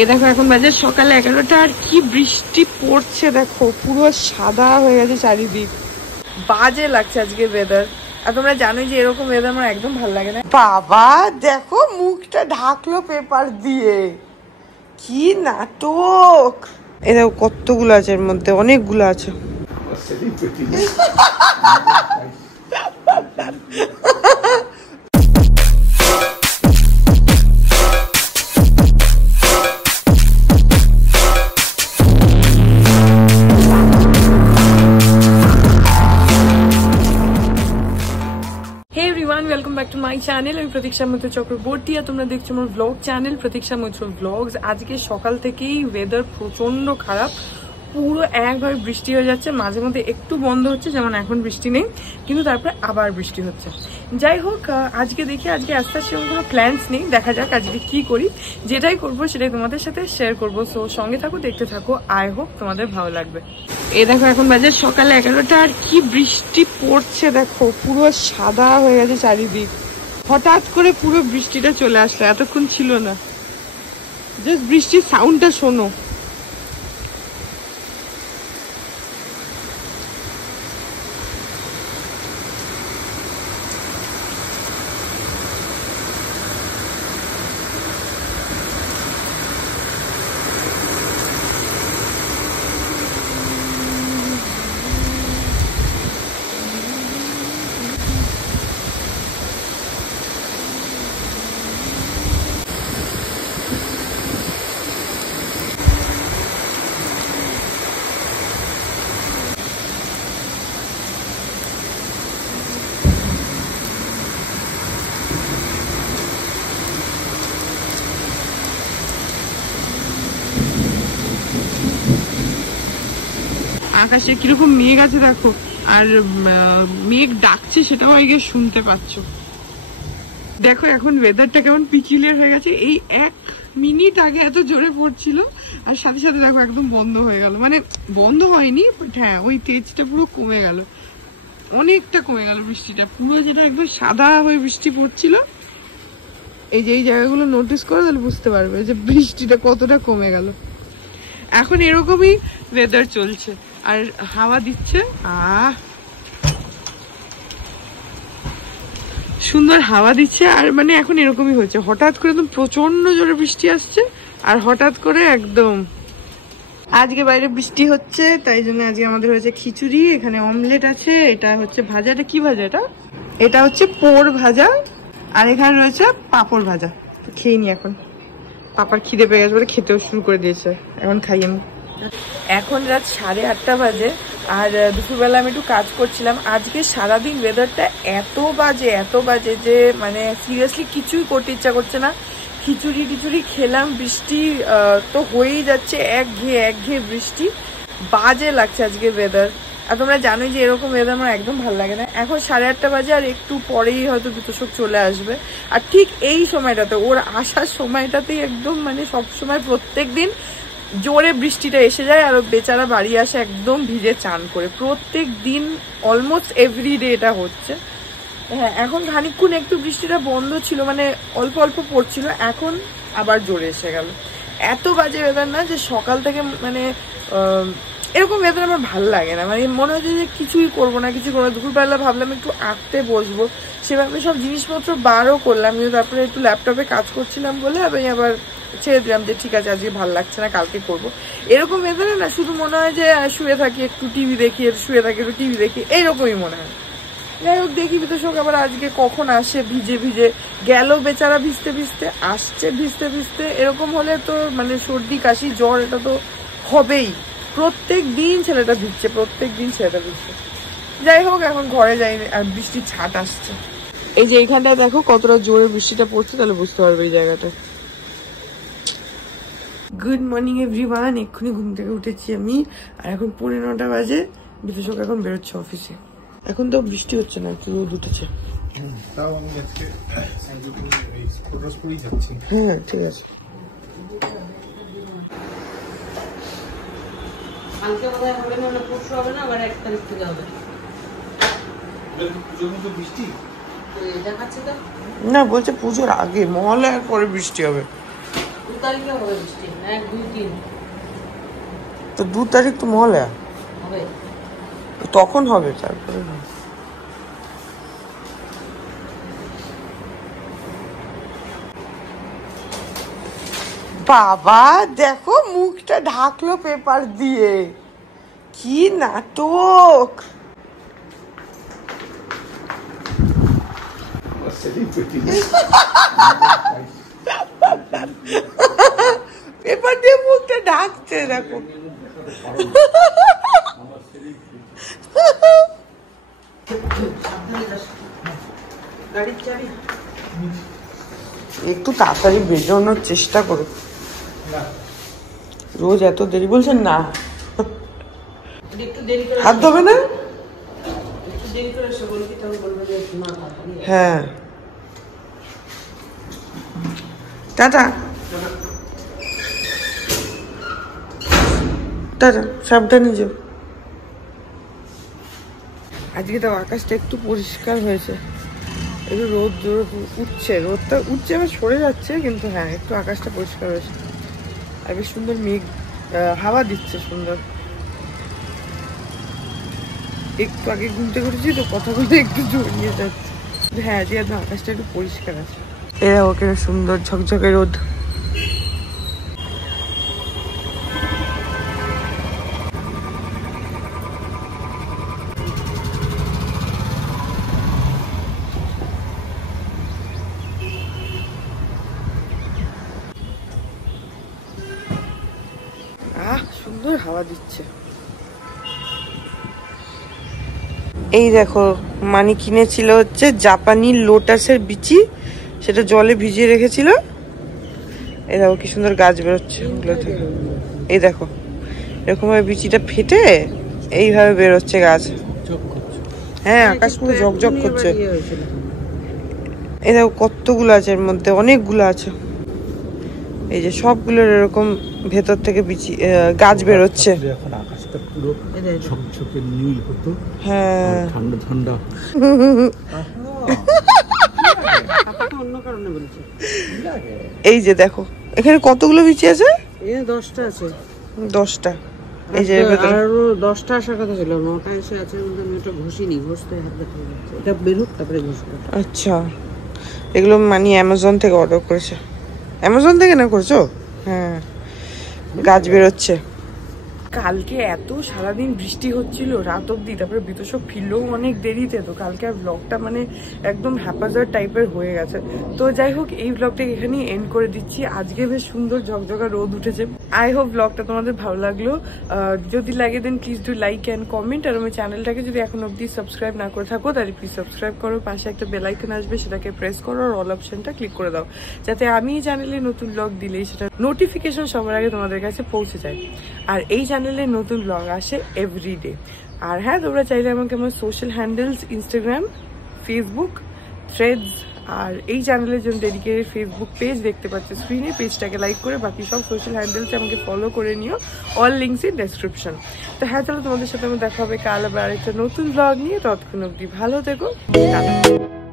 এই দেখো এখন বাজে সকালে 11টা আর কি বৃষ্টি পড়ছে দেখো, পুরো সাদা হয়ে গেছে চারিদিক। বাজে লাগছে আজকে ওয়েদার। আর তোমরা জানোই যে এরকম ওয়েদার আমার একদম ভালো লাগে না। বাবা দেখো মুখটা ঢাকলো পেপার দিয়ে, কি নাটক। এই দেখো কতগুলো আছে, এর মধ্যে অনেকগুলো আছে। Welcome back to my channel. আমি প্রতীক্ষা মৈত্র চক্রবর্তী আর তোমরা দেখছো আমার ব্লগ চ্যানেল প্রতীক্ষা মৈত্র ব্লগস। আজকে সকাল থেকেই ওয়েদার প্রচন্ড খারাপ, পুরো একভাবে বৃষ্টি হয়ে যাচ্ছে, মাঝে মধ্যে একটু বন্ধ হচ্ছে, যেমন এখন বৃষ্টি নেই, কিন্তু তারপরে আবার বৃষ্টি হচ্ছে। যাই হোক, আজকে দেখি, আজকে আস্তে আস্তে কোনো প্ল্যান্স নেই, দেখা যাক আজকে কি করি। যেটাই করবো সেটাই তোমাদের সাথে শেয়ার করবো, সো সঙ্গে থাকো, দেখতে থাকো, আই হোপ তোমাদের ভালো লাগবে। এই দেখো এখন বাজে সকালে 11টা আর কি বৃষ্টি পড়ছে দেখো, পুরো সাদা হয়ে গেছে চারিদিক। হঠাৎ করে পুরো বৃষ্টিটা চলে আসলো, এতক্ষণ ছিল না। জাস্ট বৃষ্টির সাউন্ডটা শোনো। আকাশে কিরকম মেঘ আছে দেখো, আর মেঘ ডাকছে সেটাও আগে শুনতে পাচ্ছ। দেখো এখন ওয়েদারটা কেমন পিকুলিয়ার হয়ে গেছে। এই 1 মিনিট আগে এত জোরে পড়ছিল আর সাথে সাথে দেখো একদম বন্ধ হয়ে গেল। মানে বন্ধ হয়নি, হ্যাঁ ওই তেজটা পুরো কমে গেল, অনেকটা কমে গেল বৃষ্টিটা। পুরো যেটা একদম সাদা হয়ে বৃষ্টি পড়ছিল, এই যে এই জায়গাগুলো নোটিস করো তাহলে বুঝতে পারবে যে বৃষ্টিটা কতটা কমে গেল। এখন এরকমই ওয়েদার চলছে আর হাওয়া দিচ্ছে, সুন্দর হাওয়া দিচ্ছে। আর মানে এখন এরকমই হচ্ছে, হঠাৎ করে একদম প্রচন্ড জোরে বৃষ্টি আসছে আর হঠাৎ করে একদম। আজকে বাইরে বৃষ্টি হচ্ছে, তাই জন্য আজকে আমাদের হয়েছে খিচুড়ি, এখানে অমলেট আছে, এটা হচ্ছে ভাজা। এটা কি ভাজা? এটা হচ্ছে পোড় ভাজা, আর এখানে রয়েছে পাঁপড় ভাজা। খেয়ে নি এখন, পাপার খিদে পেয়ে গেছে বলে খেতেও শুরু করে দিয়েছে, এখন খাই আমি। এখন রাত 8:30 বাজে আর দুপুরবেলা আমি একটু কাজ করছিলাম। আজকে সারাদিন ওয়েদারটা এত বাজে যে মানে সিরিয়াসলি কিছুই করতে ইচ্ছা করছে না। খিচুড়ি খেলাম, বৃষ্টি তো হয়েই যাচ্ছে, একঘেয়ে বৃষ্টি, বাজে লাগছে আজকে ওয়েদার। আর তোমরা জানোই যে এরকম ওয়েদার আমার একদম ভালো লাগে না। এখন 8:30 বাজে আর একটু পরেই হয়তো বিতোষক চলে আসবে, আর ঠিক এই সময়টাতে, ওর আসার সময়টাতেই একদম মানে সবসময় প্রত্যেক দিন জোরে বৃষ্টিটা এসে যায় আর বেচারা বাড়ি আসে একদম ভিজে চান করে। প্রত্যেক দিন অলমোস্ট এভরিডে এটা হচ্ছে। হ্যাঁ, এখন খানিকক্ষণ একটু বৃষ্টিটা বন্ধ ছিল, মানে অল্প অল্প পড়ছিল, এখন আবার জোরে এসে গেল। এত বাজে ওয়েদার না যে সকাল থেকে মানে এরকম ওয়েদার আমার ভালো লাগে না। মানে মনে হচ্ছে যে কিছুই করবো না। দুপুরবেলা ভাবলাম একটু আঁকতে বসবো, সেভাবে সব জিনিসপত্র বারও করলাম, কিন্তু তারপরে একটু ল্যাপটপে কাজ করছিলাম বলে আমি আবার ছেড়ে দিলাম যে ঠিক আছে আজকে ভালো লাগছে না, কালকে করবো। এরকম ওয়েদারে না শুধু মনে হয় যে শুয়ে থাকি একটু টিভি দেখি, এইরকমই মনে হয়। যাই হোক, দেখি বিতোষক আবার আজকে কখন আসে। ভিজে গেল বেচারা, ভিজতে আসছে ভিজতে। এরকম হলে তো মানে সর্দি কাশি জ্বর এটা তো হবেই। প্রত্যেক দিন ছেলেটা ভিজছে। যাই হোক, এখন ঘরে যাই আর বৃষ্টির ছাট আসছে। এই যে এইখানটায় দেখো কতটা জোরে বৃষ্টিটা পড়ছে, তাহলে বুঝতে পারবে এই জায়গাটা। Good morning everyone. এক্ষুনি ঘুম থেকে উঠেছি আমি, আর এখন 9:15 বাজে। বিতোষক এখন বেরোচ্ছে অফিসে। এখন তো বৃষ্টি হচ্ছে না, একটু রোদ উঠেছে। হ্যাঁ ঠিক আছে। না বলছে পুজোর আগে, মহালয়ার পরে বৃষ্টি হবে। 2 তারিখে হবে বৃষ্টি, 1 2 3 তো 2 তারিখ তো মহালয়া হবে, তখন হবে। তারপরে বাবা দেখো মুখটা ঢাকলো পেপার দিয়ে, কি নাটক। পেপার দিয়ে মুখটা ঢাকছে দেখো। একটু তাড়াতাড়ি বেরোনোর চেষ্টা করো, রোজ এত দেরি বলছেন না। হাত ধোবে না? হ্যাঁ টাটা টাটা, সাবধানে যাও। আজকে তো আকাশটা একটু পরিষ্কার হয়েছে, একটু রোদ উঠছে, রোদটা উঠছে আবার সরে যাচ্ছে, কিন্তু হ্যাঁ একটু আকাশটা পরিষ্কার হয়েছে। আর বেশ সুন্দর মেঘ, হাওয়া দিচ্ছে সুন্দর। একটু আগে ঘুমতে করেছি তো কথা বলতে একটু জড়িয়ে যাচ্ছে। হ্যাঁ আজকে একদম আকাশটা একটু পরিষ্কার আছে। এরা ওকে সুন্দর ঝকঝকে রোদ। সুন্দর হাওয়া দিচ্ছে। এই দেখো মানি কিনেছিল হচ্ছে জাপানি লোটাসের বিচি, সেটা জলে ভিজিয়ে রেখেছিল। এই দেখো কি সুন্দর গাছ বেরোচ্ছে ওগুলো থেকে। এই দেখো এরকম ভাবে বিচিটা ফেটে এইভাবে বেরোচ্ছে গাছ। হ্যাঁ আকাশ পুরো ঝকঝক করছে। এই দেখো কতগুলো আছে, এর মধ্যে অনেকগুলো আছে। এই যে সবগুলোর এরকম ভেতর থেকে বিচি গাছ বেরোচ্ছে। এখন আকাশটা পুরো ঝকঝকে নীল হতো, হ্যাঁ ঠান্ডা ঠান্ডা। এই যে দেখো এখানে কতগুলো বিচি আছে? 10টা আছে। 10টা। এই যে আরো 10টা আসার কথা ছিল, 9টা এসে আছে, কিন্তু আমি ওটা ঘষিনি, ঘষতে হাত ব্যথা হয়ে যাচ্ছে। এটা বেরোক তারপরে ঘষবো। আচ্ছা এগুলো মানি অ্যামাজন থেকে অর্ডার করেছে। অ্যামাজন থেকে না করছো? হ্যাঁ গাছ বেরোচ্ছে। কালকে এত সারাদিন বৃষ্টি হচ্ছিল রাত অব্দি, তারপরে বিতোষক ফিরলেও অনেক দেরিতে, তো কালকে আর ব্লগটা মানে একদম হ্যাপাজার টাইপের হয়ে গেছে। তো যাই হোক এই ব্লগটাকে এখানেই এন্ড করে দিচ্ছি। আজকে বেশ সুন্দর ঝকঝকা রোদ উঠেছে। আই হোপ ব্লগটা তোমাদের ভালো লাগলো। যদি লাগে then please do like and comment. আর আমার চ্যানেলটাকে যদি এখন অব্দি সাবস্ক্রাইব না করে থাকো তাহলে প্লিজ সাবস্ক্রাইব করো, পাশে একটা বেল আইকন আসবে সেটাকে প্রেস করো, আর অল অপশনটা ক্লিক করে দাও, যাতে আমি এই চ্যানেলে নতুন ব্লগ দিলেই সেটা নোটিফিকেশন সবার আগে তোমাদের কাছে পৌঁছে যায়। আর এই চ্যানেলে নতুন ব্লগ আসে এভরিডে। আর হ্যাঁ তোমরা চাইলে আমাকে আমার social handles Instagram, Facebook, threads আর এই চ্যানেলের জন্য ডেডিকেটেড ফেসবুক পেজ দেখতে পাচ্ছ স্ক্রিনে, পেজটাকে লাইক করে বাকি সব সোশ্যাল হ্যান্ডেলসে আমাকে ফলো করে নিও, অল লিঙ্কস ইন ডেসক্রিপশন। তো হ্যাঁ চলো তোমাদের সাথে আমার দেখা হবে কাল আবার আরেকটা নতুন ব্লগ নিয়ে। ততক্ষণ অবধি ভালো থেকো, টাটা।